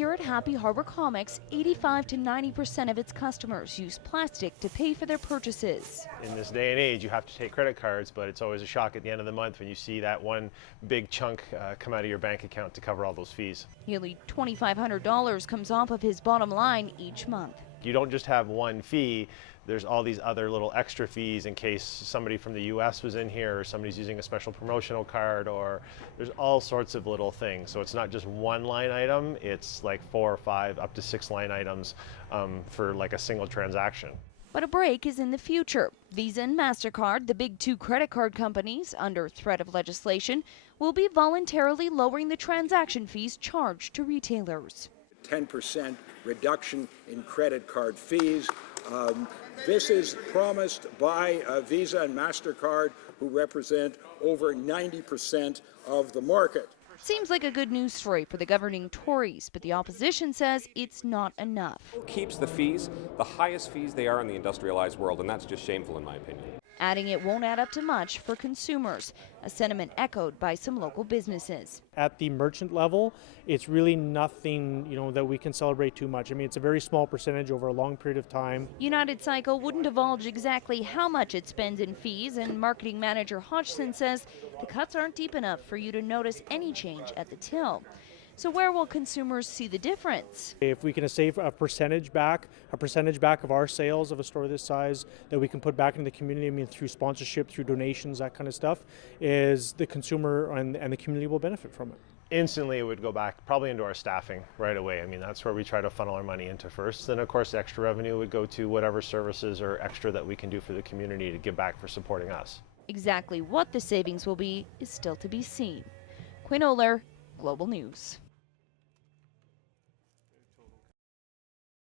Here at Happy Harbor Comics, 85 to 90% of its customers use plastic to pay for their purchases. In this day and age, you have to take credit cards, but it's always a shock at the end of the month when you see that one big chunk come out of your bank account to cover all those fees. Nearly $2,500 comes off of his bottom line each month. You don't just have one fee, there's all these other little extra fees in case somebody from the US was in here or somebody's using a special promotional card, or there's all sorts of little things. So it's not just one line item, it's like 4 or 5 up to 6 line items for like a single transaction. But a break is in the future. Visa and MasterCard, the big two credit card companies under threat of legislation, will be voluntarily lowering the transaction fees charged to retailers. 10% reduction in credit card fees. This is promised by Visa and MasterCard, who represent over 90% of the market. Seems like a good news story for the governing Tories, but the opposition says it's not enough. Keeps the fees, the highest fees they are in the industrialized world, and that's just shameful in my opinion. Adding it won't add up to much for consumers, a sentiment echoed by some local businesses. At the merchant level, it's really nothing, that we can celebrate too much. I mean, it's a very small percentage over a long period of time. United Cycle wouldn't divulge exactly how much it spends in fees, and marketing manager Hodgson says the cuts aren't deep enough for you to notice any change at the till. So where will consumers see the difference? If we can save a percentage back of our sales of a store this size that we can put back into the community, I mean, through sponsorship, through donations, that kind of stuff, is the consumer and the community will benefit from it. Instantly it would go back probably into our staffing right away. I mean, that's where we try to funnel our money into first. Then of course extra revenue would go to whatever services or extra that we can do for the community to give back for supporting us. Exactly what the savings will be is still to be seen. Quinn Oler, Global News.